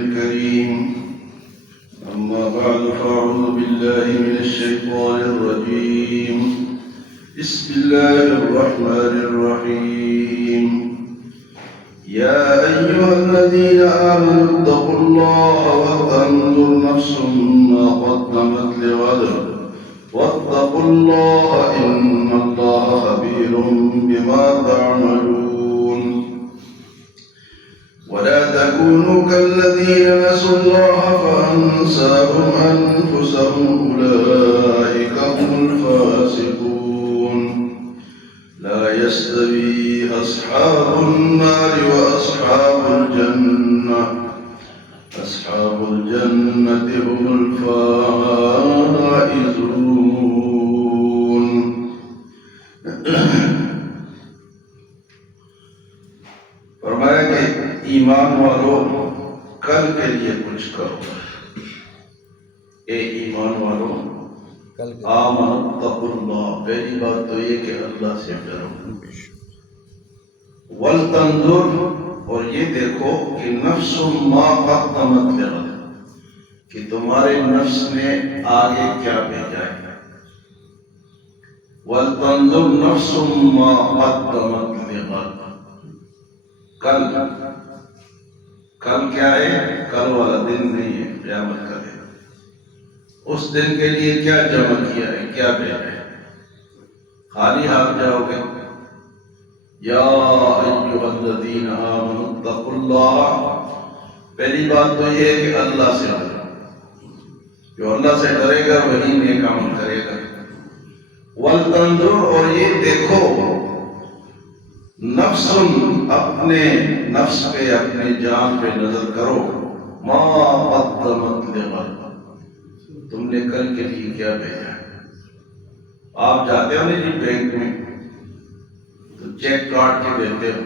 الكريم. أما بعد فأعوذ بالله من الشيطان الرجيم. بسم الله الرحمن الرحيم. يا أيها الذين آمنوا اتقوا الله ولتنظر نفس ما قدمت لغد واتقوا الله إن الله خبير بما تعملون. ولا تكونوا كالذين نسوا الله فأنساهم أنفسهم أولئك هم الفاسقون. لا يستوي أصحاب النار وأصحاب الجنة. أصحاب الجنة هم الفائزون. فرمایا کہ ایمان والوں کل کے لیے کچھ کرو. اے ایمان والوں آمنوا اتقوا اللہ، پہلی بات تو یہ کہ اللہ سے ڈرو. ولتنظر، اور یہ دیکھو کہ نفس ما قدمت لغد، کہ تمہارے نفس نے آگے کیا بھیجا ہے. ولتنظر نفس ما قدمت لغد. کل کیا ہے؟ کل والا دن نہیں ہے، قیامت کا دن. اس دن کے لیے کیا جمع کیا ہے، کیا بھیجا ہے؟ خالی ہاتھ جاؤ گے؟ یا ایھا الذین آمنوا اتقوا اللہ، پہلی بات تو یہ ہے کہ اللہ سے ڈرو. جو اللہ سے ڈرے گا وہی نیک عمل کرے گا. ولتنظر، اور یہ دیکھو، نفس، اپنے نفس پہ، اپنے جان پہ نظر کرو، ما قدمت لغد، تم نے کل کے لیے کیا بھیجا ہے. آپ جاتے ہو نہیں بینک میں تو چیک کاٹ کے دیتے ہو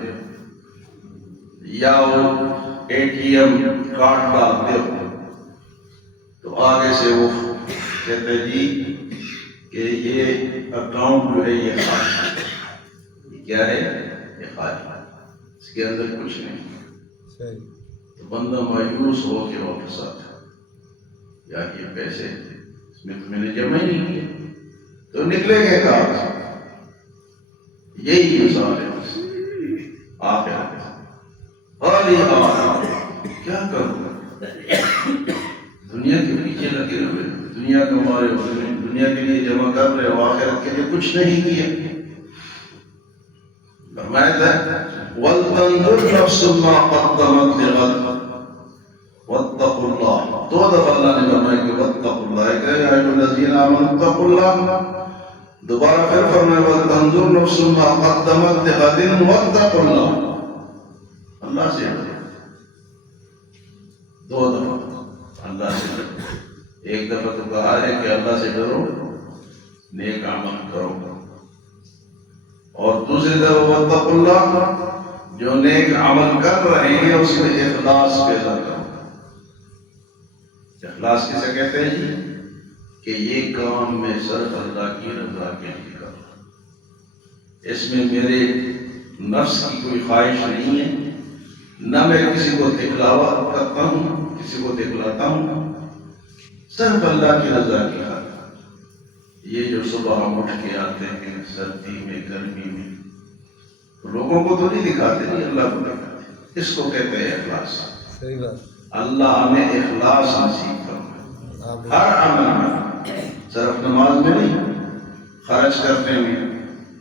یا وہ اے ٹی ایم کارڈ ڈالتے ہو تو آگے سے وہ کہتے جی کہ یہ اکاؤنٹ جو ہے یہ خالی ہے. یہ کیا ہے؟ یہ خالی ہے، اس کے اندر کچھ نہیں. تو بندہ مایوس ہو کے واپس آتا ہے، یا یہ پیسے اس میں تو میں نے جمع ہی نہیں کیے، تو نکلے گئے کہاں سے؟ یہی مثال ہے بس. آخرت خالی ہاتھ کیا کروں؟ دنیا کے پیچھے لگے ہوئے، دنیا کمارے ہوئے، دنیا کے لیے جمع کر رہے ہو، آخرت کے لیے کچھ نہیں کیا. فرمایا تھا وَلْتَنظُرْ نَفْسٌ مَا قَدَّمَتْ لِغَدٍ وَاتَّقُوا اللَّهَ. دو دفعہ اللہ نے فرمایا کہ وَاتَّقُوا اللَّهَ، کہ یا ایھا الذین آمنوا اتقوا اللہ. دوبارہ پھر فرمایا وَلْتَنظُرْ نَفْسٌ مَا قَدَّمَتْ لِغَدٍ وَاتَّقُوا اللَّهَ. اللہ سے ڈرو. دو دفعہ اللہ سے ڈرو. ایک دفعہ تو کہا ہے کہ اللہ سے ڈرو، نیک عمل کرو، اور دوسری دفعہ واتقوا اللہ، جو نیک عمل کر رہے ہیں اس میں اخلاص پیدا کرو. اخلاص کسے کہتے ہیں جی؟ کہ یہ کام میں صرف اللہ کی رضا کے لیے کروں، اس میں میرے نفس کی کوئی خواہش نہیں ہے، نہ میں کسی کو دکھلاوا کرتا ہوں، کسی کو دکھلاتا ہوں، صرف اللہ کی رضا کی خاطر. یہ جو صبح ہم اٹھ کے آتے ہیں سردی میں، گرمی میں، تو لوگوں کو تو نہیں دکھاتے، نہیں اللہ کو دکھاتے. اس کو کہتے ہیں اخلاص. صحیح بات. اللہ ہمیں اخلاص نصیب فرمائے ہر عمل میں، صرف نماز میں نہیں، خرچ کرنے میں،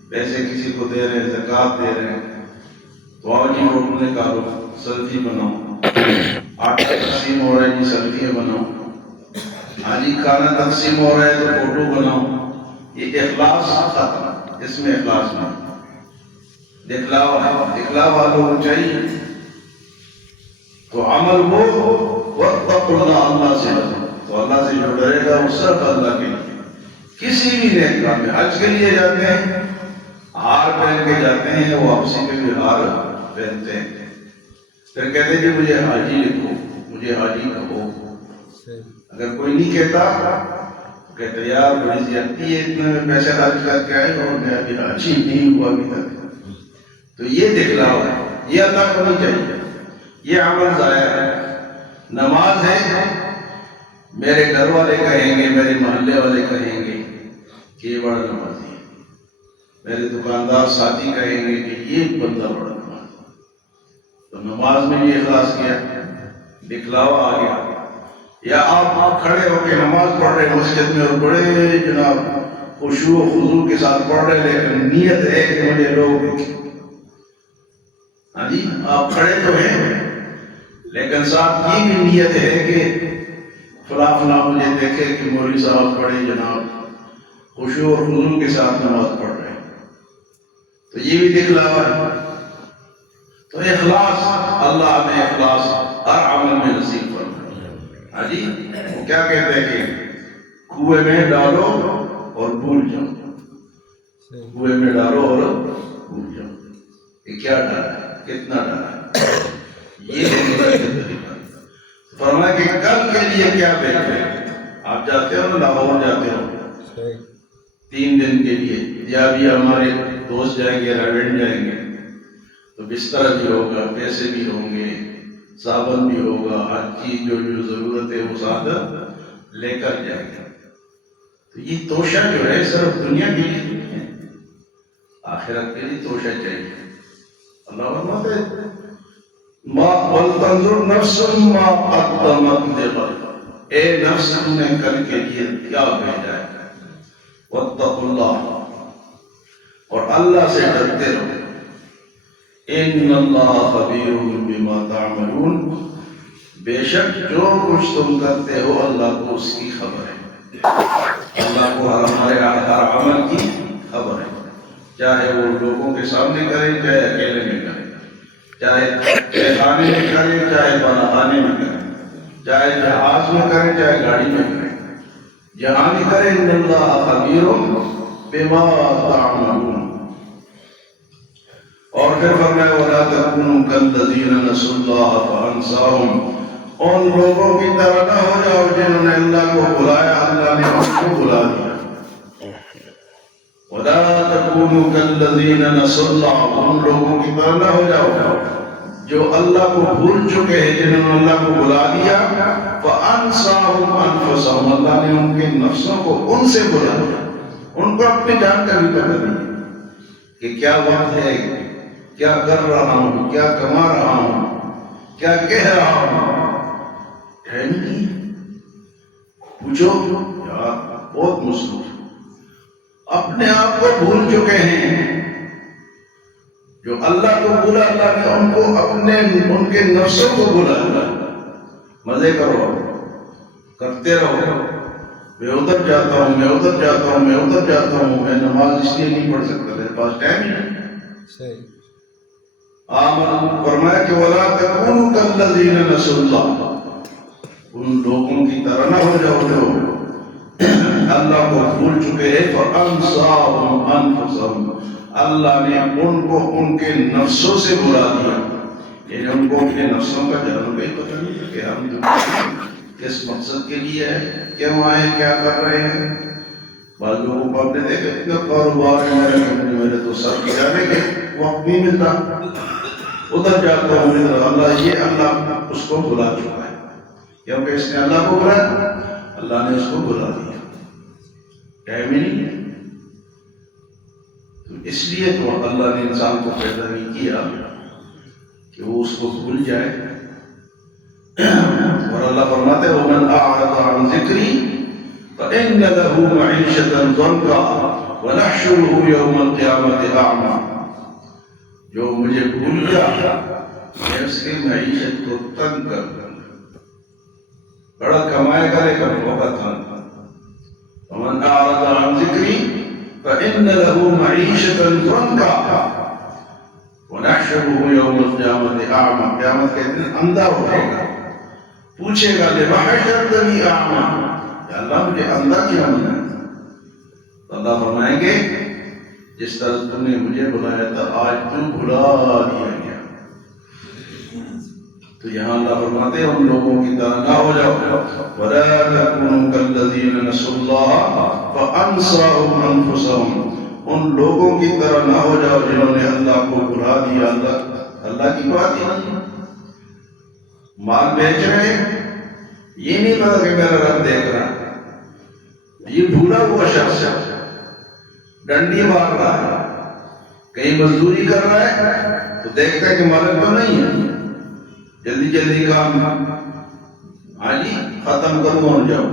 پیسے کسی کو دے رہے ہیں، زکوٰۃ دے رہے ہیں تو آؤ جی فوٹو نکالو، سیلفی بناؤ. آٹا تقسیم ہو رہا ہے جی سیلفی بناؤ. ہاں جی کھانا تقسیم ہو رہا ہے تو فوٹو بناؤ. یہ اخلاص ختم، اس میں اخلاص نہیں. دکھلاوا ہے، دکھلاوا لوگ چاہیے. تو عمل وہ واتقوا اللہ، اللہ سے ڈرو. تو اللہ سے جو ڈرے گا وہ صرف اللہ کے لیے. کسی بھی نیک کام میں، حج کے لیے جاتے ہیں ہار پہن کے جاتے ہیں، وہ واپسی میں بھی ہار پہنتے ہیں، پھر کہتے ہیں کہ مجھے حاجی لکھو، مجھے حاجی کہو. اگر کوئی نہیں کہتا تو کہتے یار بڑی زیادتی ہے، اتنے میں پیسے خرچ کر کے آئے اور میں ابھی حاجی نہیں ہوا ابھی تک. تو یہ دکھلاوا ہے، یہ اللہ کو نہیں چاہیے. یہ عمل ضائع ہے. نماز ہے، میرے گھر والے کہیں گے، میرے محلے والے کہیں گے کہ یہ بڑا نمازی ہے، میرے دکاندار ساتھی کہیں گے کہ یہ بندہ بڑا نمازی ہے۔ تو نماز میں بھی اخلاص کیا، دکھلاوا آ گیا۔ یا آپ کھڑے ہو کے نماز پڑھ رہے مسجد میں اور بڑے جناب خشوع و خضوع کے ساتھ پڑھ رہے، لیکن نیت ہے کہ مجھے لوگ دیکھیں۔ ہاں جی، آپ کھڑے تو ہیں لیکن ساتھ یہ بھی نیت ہے کہ فلاں فلاں مجھے دیکھے کہ مولوی صاحب بڑے جناب خشوع و خضوع کے ساتھ نماز پڑھ رہے ہیں، تو یہ بھی دکھلاوا ہے۔ تو اخلاص، اللہ نے اخلاص ہر عمل میں نصیب فرمائے۔ ہاں جی، وہ کیا کہتے ہیں کہ کنویں میں ڈالو اور بھول جاؤ، کنویں میں ڈالو اور بھول جاؤ۔ یہ کیا ڈالا ہے، کتنا ڈالا ہے، یہ فرمایا کہ کل کے لیے کیا بیٹھے۔ آپ جاتے ہو نا لاہور جاتے ہو 3 دن کے لیے، یا بھی ہمارے دوست جائیں گے، ریونڈ جائیں گے، تو بستر بھی ہوگا، پیسے بھی ہوں گے، صابن بھی ہوگا، ہر چیز جو ضرورت ہے وہ ساتھ لے کر جائیں گے۔ تو یہ توشہ جو ہے صرف دنیا کے لیے نہیں ہے، آخرت کے لیے توشہ چاہیے۔ اللہ فرماتے ہیں ما وَلْتَنْظُرْ نَفْسٌ مَا قَدَّمَتْ لِغَدٍ، اے نفس تم نے کل کے لیے کیا بھیجا ہے۔ وَاتَّقُوا اللَّهَ، اور اللہ سے ڈرتے رہو۔ إِنَّ اللَّهَ خَبِيرٌ بِمَا تَعْمَلُونَ، بے شک جو کچھ تم کرتے ہو اللہ کو اس کی خبر ہے۔ اللہ کو ہمارے ہر عمل کی خبر ہے، چاہے وہ لوگوں کے سامنے کریں، چاہے اکیلے میں کریں، چاہے خانے میں کریں، چاہے بالا خانے میں کریں، چاہے جہاز میں کریں، چاہے گاڑی میں کریں، جہاں بھی کریں۔ ان اللہ خبیر بما تعملون۔ اور پھر فرمایا ولا تکونوا کالذین نسوا اللہ فانساہم، ان لوگوں کی طرح نہ ہو جاؤ جنہوں نے اللہ کو بلایا، اللہ نے ان کو بلا دیا۔ ولا تکونوا کالذین نسوا اللہ، ان لوگوں کی طرح نہ ہو جاؤ جو اللہ کو بھول چکے ہیں، جنہوں نے اللہ کو بلا دیا۔ فانساہم انفسہم، اللہ نے ان کے نفسوں کو ان سے بلا دیا، ان کو اپنی جان کا بھی پتہ نہیں کہ کیا وقت ہے، کیا کر رہا ہوں، کیا کما رہا ہوں، کیا کہہ رہا ہوں، ہے نہیں۔ پوچھو یار، بہت مصروف، اپنے آپ کو بھول چکے ہیں۔ جو اللہ کو بھولا، اللہ نے ان کو اپنے ان کے نفسوں کو بھولا۔ مزے کرو، کرتے رہو، میں ادھر جاتا ہوں، میں ادھر جاتا ہوں، میں ادھر جاتا ہوں، میں نماز اس لیے نہیں پڑھ سکتا، میرے پاس ٹائم ہی نہیں۔ آمن فرمایا کہ ولا تکونوا کالذین نسوا اللہ، ان لوگوں کی طرح نہ ہو جاؤ جو اللہ کو بھول چکے ہیں۔ فانساہم انفسہم، اللہ نے ان کو ان کے نفسوں سے بلا دیا، یعنی ان کو اپنے نفسوں کا جانو کا ہی پتہ نہیں کہ ہم دنیا کس مقصد کے لیے ہے، کیوں آئے، کیا کر رہے ہیں۔ بعض لوگوں کو آپ نے دیکھا اتنا کاروبار ہے، میرے تو سر جانے کے وقت نہیں ملتا، ادھر جاتا ہوں ادھر، اللہ اس کو بلا چکا ہے، کیونکہ اس نے اللہ کو بلایا، اللہ نے اس کو بلا دیا، ٹائم ہی نہیں ہے۔ تو اس لیے تو اللہ نے انسان کو پیدا نہیں کیا کہ وہ اس کو بھول جائے۔ اور اللہ فرماتے ہیں وَمَنْ أَعْرَضَ عَنْ ذِكْرِي فَإِنَّ لَهُ مَعِيشَةً ضَنْكًا وَنَحْشُرُهُ يَوْمَ الْقِيَامَةِ أَعْمَىٰ، جو مجھے بھول گیا میں اس کی معیشت کو تنگ کر دوں گا، بڑا کمائے گا لیکن ہوگا تنگ۔ وَمَنْ أَعْرَضَ عَنْ ذِكْرِي فَإِنَّ لَهُ مَعِيشَةً ضَنْكًا وَنَحْشُرُهُ يَوْمَ الْقِيَامَةِ أَعْمَىٰ، قیامت کے دن اندھا اٹھے گا، پوچھے گا لِمَ حَشَرْتَنِي أَعْمَىٰ، یا اللہ مجھے اندھا کیا بنایا؟ تو اللہ فرمائیں گے جس طرح تم نے مجھے بلایا تھا آج تم بھلا دیا گیا۔ تو یہاں اللہ فرماتے ہیں ان لوگوں کی طرح نہ ہو جاؤ، وَلَا تَكُونُوا كَالَّذِينَ نَسُوا اللَّهَ فَأَنسَاهُمْ أَنفُسَهُمْ، ان لوگوں کی طرح نہ ہو جاؤ جنہوں نے اللہ کو بھلا دیا، اللہ کی بات ہی نہیں۔ مال بیچ رہے ہیں، یہ نہیں پتا کہ میرا رب دیکھ رہا ہے. یہ بھولا ہوا شخص ڈنڈی مار رہا ہے, کہیں مزدوری کر رہا ہے تو دیکھتا ہے کہ مالک تو نہیں ہے, جلدی جلدی کام ہاں جی ختم کروں اور جاؤ.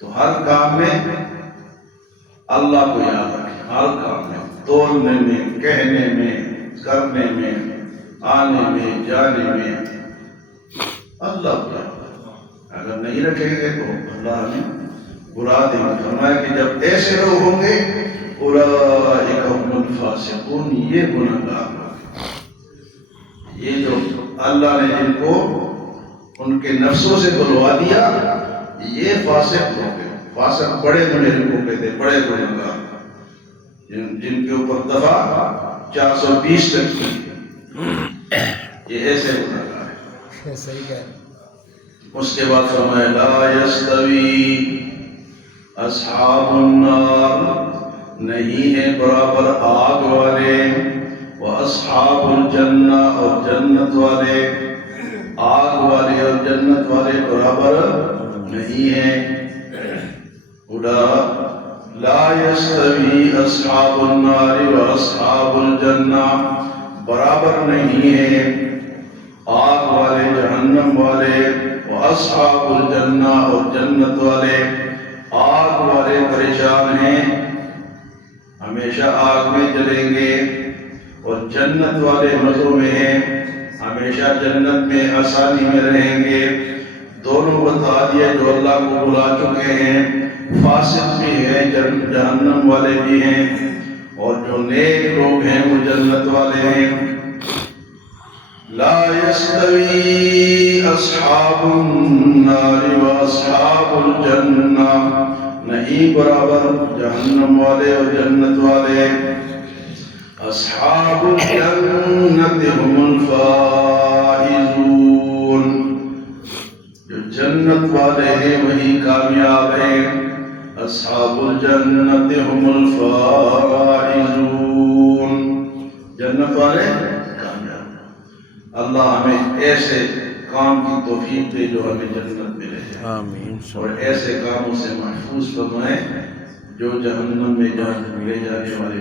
تو ہر کام میں اللہ کو یاد رکھیں, ہر کام میں, تولنے میں, کہنے میں, کرنے میں, آنے میں, جانے میں اللہ کو یاد رکھیں. اگر نہیں رکھیں گے تو اللہ نے برا دیں گے. فرمایا کہ جب ایسے لوگ ہوں گے اولئک هم الفاسقون, یہ گنہگار لوگ, یہ جو اللہ نے جن کو ان کے نفسوں سے بلوا دیا یہ فاسق لوگ ہیں. فاسق بڑے بڑے جن کو کہتے ہیں, بڑے گنہگار, جن کے اوپر دفعہ 420 تک کی, یہ ایسے گنہگار ہیں. صحیح کہہ رہے ہیں. اس کے بعد فرمایا لا یستوی اصحاب النار, نہیں ہے برابر آگ والے, واصحاب الجنہ, اور جنت والے. آگ والے اور جنت والے برابر نہیں ہیں. لا یستوی اصحاب النار واصحاب الجنہ, برابر نہیں ہے آگ والے جہنم والے, واصحاب الجنہ, اور جنت والے. آگ والے پریشان ہیں, ہمیشہ آگ میں جلیں گے, اور جنت والے مزوں میں ہیں, ہمیشہ جنت میں آسانی میں رہیں گے. دونوں بتا دیا جو اللہ کو بلا چکے ہیں, فاسق بھی ہیں, جہنم والے بھی ہیں, اور جو نیک لوگ ہیں وہ جنت والے ہیں. لا یستوی اصحاب النار واصحاب الجنہ, نہیں برابر جہنم والے اور جنت والے. اصحاب الجنت هم الفائزون, جو جنت والے ہیں وہی کامیاب ہیں. اصحاب الجنت هم الفائزون, جنت والے کامیاب. اللہ ہمیں ایسے کام کی توفیق دے جو ہمیں جنت ملے, آمین, اور ایسے کاموں سے محفوظ فرمائے جو جہنم میں لے جانے والے.